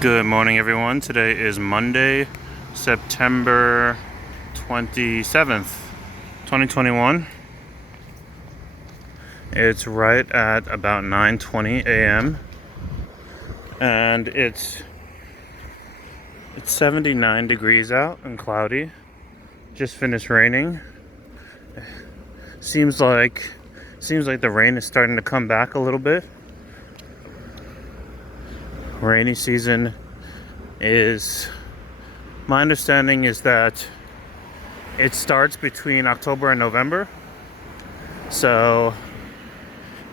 Good morning, everyone. Today is Monday, September 27th, 2021. It's right at about 9:20 a.m. and it's 79 degrees out and cloudy. Just finished raining. Seems like the rain is starting to come back a little bit. Rainy season is, my understanding is that it starts between October and November. So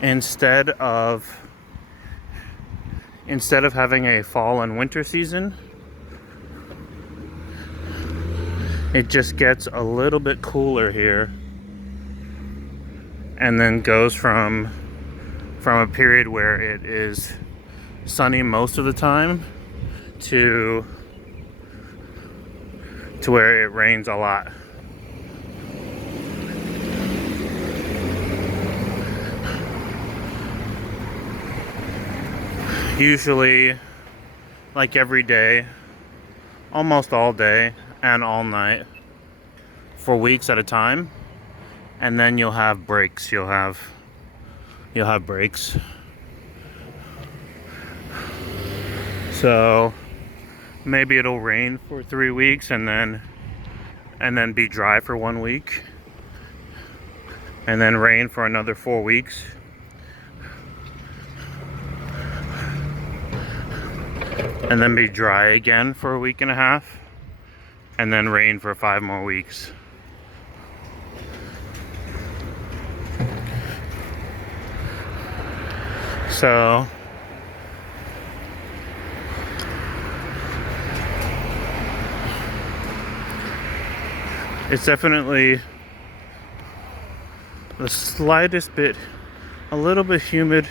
instead of having a fall and winter season, it just gets a little bit cooler here and then goes from a period where it is sunny most of the time to where it rains a lot. Usually, like every day, almost all day and all night for weeks at a time, and then you'll have breaks. You'll have breaks. So maybe it'll rain for 3 weeks and then be dry for 1 week, and then rain for another 4 weeks, and then be dry again for a week and a half, and then rain for 5 more weeks. So it's definitely the slightest bit, a little bit humid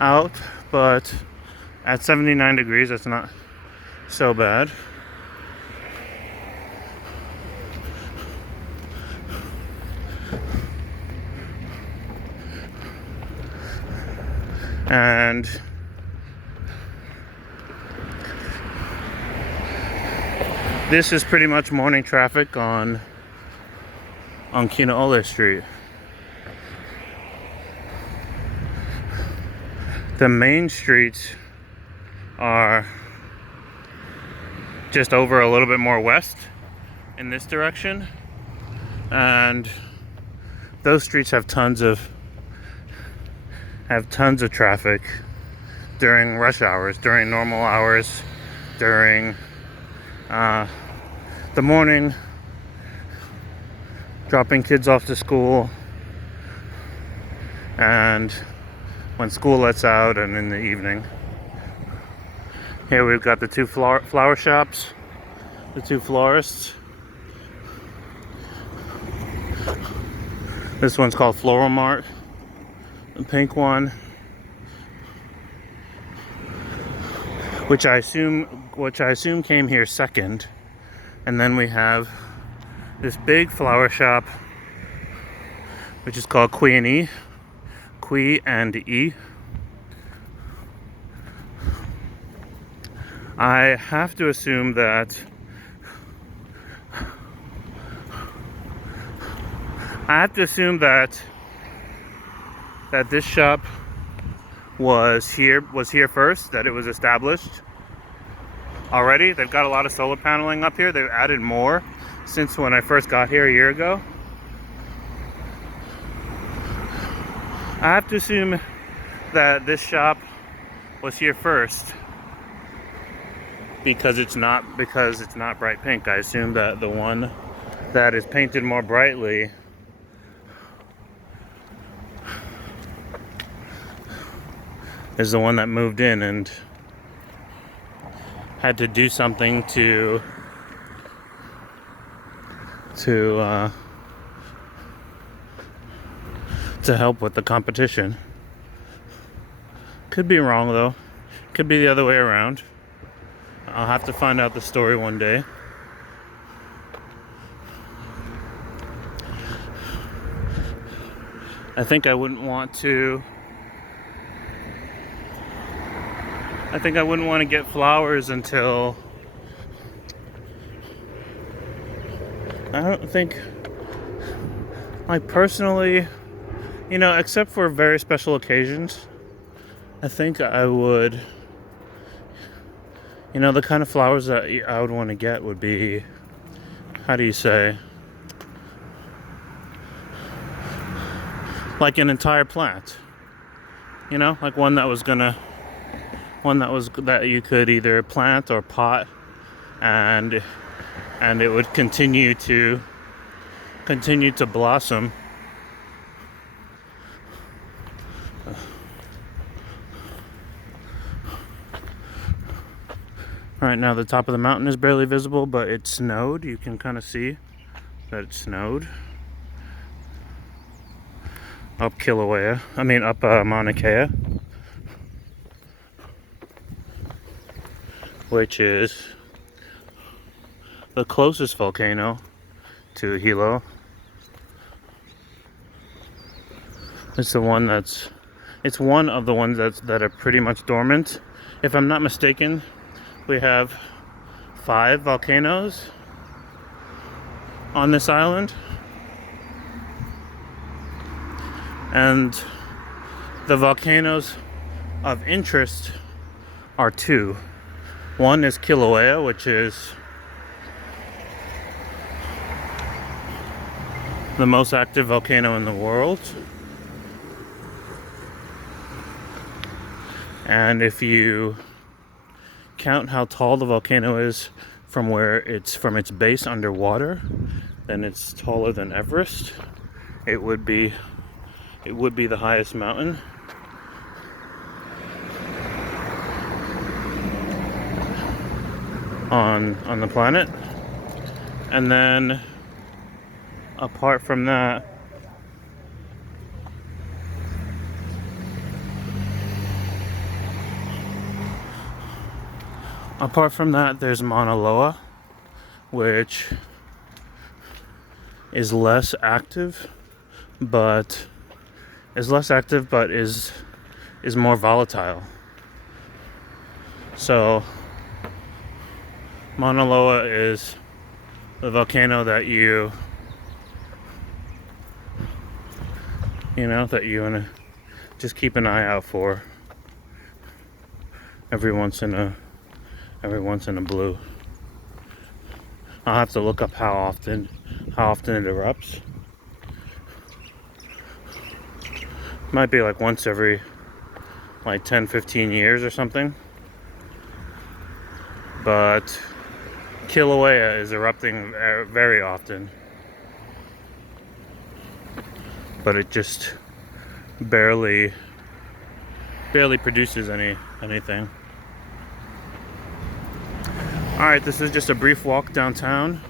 out, but at 79 degrees, that's not so bad. And this is pretty much morning traffic on Kinoole Street. The main streets are just over a little bit more west in this direction, and those streets have tons of traffic during rush hours, during normal hours, during the morning, dropping kids off to school, and when school lets out, and in the evening. Here we've got the two flower shops, the two florists. This one's called Floral Mart, the pink one, which I assume came here second. And then we have this big flower shop, which is called Qui and E. I have to assume that this shop was here first, that it was established already. They've got a lot of solar paneling up here. They've added more since when I first got here a year ago. I have to assume that this shop was here first because it's not bright pink. I assume that the one that is painted more brightly is the one that moved in and had to do something to help with the competition. Could be wrong though. Could be the other way around. I'll have to find out the story one day. I think I wouldn't want to I think I wouldn't want to get flowers until, I don't think, like personally, you know, except for very special occasions, I think I would, you know, the kind of flowers that I would want to get would be, how do you say, like an entire plant, you know, like one that you could either plant or pot, and it would continue to blossom. Right now the top of the mountain is barely visible, but it snowed. You can kind of see that it snowed up up Mauna Kea, which is the closest volcano to Hilo. It's one of the ones that are pretty much dormant. If I'm not mistaken, we have 5 volcanoes on this island, and the volcanoes of interest are 2. One is Kilauea, which is the most active volcano in the world. And if you count how tall the volcano is from its base underwater, then it's taller than Everest. It would be the highest mountain. On the planet. And then apart from that, there's Mauna Loa, which is less active, but is more volatile. So Mauna Loa is the volcano that you want to just keep an eye out for every once in a blue. I'll have to look up how often it erupts. Might be like once every 10-15 years or something. But Kilauea is erupting very often. But it just barely produces anything. Alright, this is just a brief walk downtown.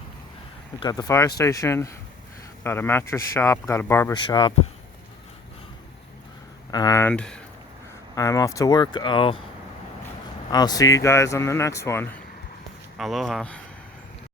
We've got the fire station, got a mattress shop, got a barber shop, and I'm off to work. I'll see you guys on the next one. Aloha.